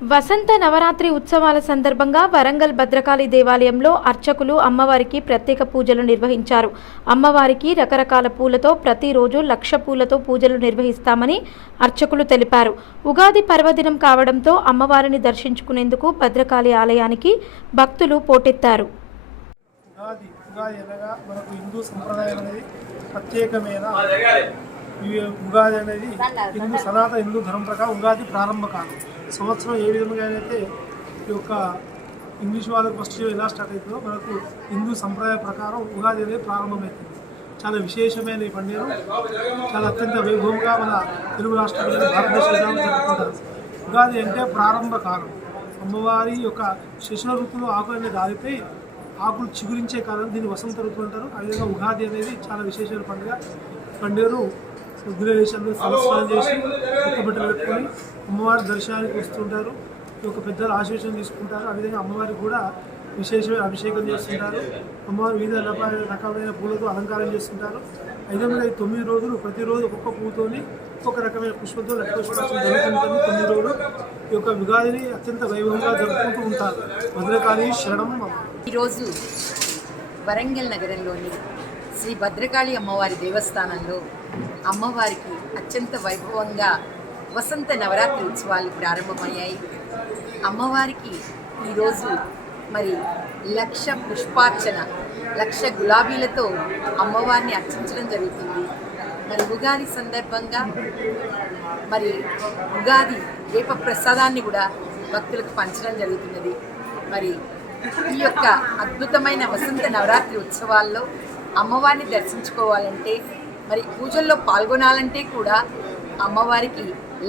వసంత నవరాత్రి ఉత్సవాల సందర్భంగా వరంగల్ భద్రకాళి దేవాలయంలో అర్చకులు అమ్మవారికి ప్రత్యేక పూజలు నిర్వహించారు. అమ్మవారికి రకరకాల పూలతో ప్రతిరోజు లక్ష పూలతో పూజలు నిర్వహిస్తామని అర్చకులు తెలిపారు. ఉగాది పర్వదినం కావడంతో అమ్మవారిని దర్శించుకునేందుకు భద్రకాళి ఆలయానికి భక్తులు పోటెత్తారు. ఉగాది ఉగాది మనకు హిందూ సంప్రదాయం అనేది ప్రత్యేకమైన ఈ ఉగాది అనేది హిందూ సనాతన హిందూ ధర్మం ప్రకారం ఉగాది ప్రారంభ కాలం. సంవత్సరం ఏ విధంగా అయితే ఈ యొక్క ఇంగ్లీష్ వాళ్ళకి ఫస్ట్ ఎలా స్టార్ట్ అవుతుందో మనకు హిందూ సంప్రదాయ ప్రకారం ఉగాది అనేది ప్రారంభమవుతుంది. చాలా విశేషమైన ఈ పండుగ. చాలా అత్యంత వైభవంగా మన తెలుగు రాష్ట్రాల్లో భారతదేశంలో జరుపుకుంటారు. ఉగాది అంటే ప్రారంభ కాలం. అమ్మవారి యొక్క శిశుల ఋతువులో ఆకులు అనేది ఆకులు చిగురించే కాలం. దీన్ని వసంత ఋతువు అంటారు. అదేవిధంగా ఉగాది అనేది చాలా విశేషమైన పండుగ. పండుగను ఉగ్రదేశంలో సంస్కారం చేసి కొత్త బట్టలు పెట్టుకొని అమ్మవారి దర్శనానికి వస్తుంటారు. ఒక యొక్క పెద్దలు ఆశీర్వచనం తీసుకుంటారు. అదేవిధంగా అమ్మవారికి కూడా విశేషమైన అభిషేకం చేస్తుంటారు. అమ్మవారు వివిధ రకమైన పూలతో అలంకారం చేస్తుంటారు. ఐదు వందల తొమ్మిది రోజులు ప్రతిరోజు ఒక్కొక్క పువ్వుతోని ఒక్కొక్క రకమైన పుష్పంతో లక్ష్మీశ్వరం జరుగుతుంటుంది. తొమ్మిది రోజులు ఈ యొక్క యుగాదిని అత్యంత వైభవంగా జరుపుకుంటూ ఉంటారు. భద్రకాళి శరణం ఈరోజు వరంగల్ నగరంలోని శ్రీ భద్రకాళి అమ్మవారి దేవస్థానంలో అమ్మవారికి అత్యంత వైభవంగా వసంత నవరాత్రి ఉత్సవాలు ప్రారంభమయ్యాయి. అమ్మవారికి ఈరోజు మరి లక్ష పుష్పార్చన లక్ష గులాబీలతో అమ్మవారిని అర్చించడం జరుగుతుంది. మరి ఉగాది సందర్భంగా మరి ఉగాది వేప ప్రసాదాన్ని కూడా భక్తులకు పంచడం జరుగుతున్నది. మరి ఈ యొక్క అద్భుతమైన వసంత నవరాత్రి ఉత్సవాల్లో అమ్మవారిని దర్శించుకోవాలంటే మరి పూజల్లో పాల్గొనాలంటే కూడా అమ్మవారికి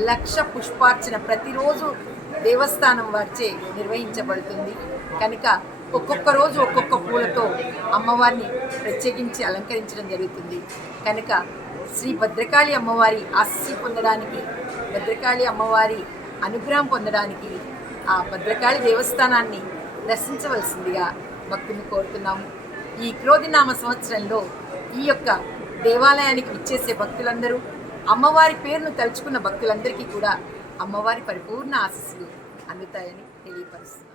లక్ష పుష్పార్చన ప్రతిరోజు దేవస్థానం వారిచే నిర్వహించబడుతుంది. కనుక ఒక్కొక్క రోజు ఒక్కొక్క పూలతో అమ్మవారిని ప్రత్యేకించి అలంకరించడం జరుగుతుంది. కనుక శ్రీ భద్రకాళి అమ్మవారి ఆస్తి పొందడానికి భద్రకాళి అమ్మవారి అనుగ్రహం పొందడానికి ఆ భద్రకాళి దేవస్థానాన్ని దర్శించవలసిందిగా భక్తుని కోరుతున్నాము. ఈ క్రోధినామ సంవత్సరంలో ఈ యొక్క దేవాలయానికి విచ్చేసే భక్తులందరూ అమ్మవారి పేరును తలుచుకున్న భక్తులందరికీ కూడా అమ్మవారి పరిపూర్ణ ఆశస్సులు అందుతాయని తెలియపరుస్తుంది.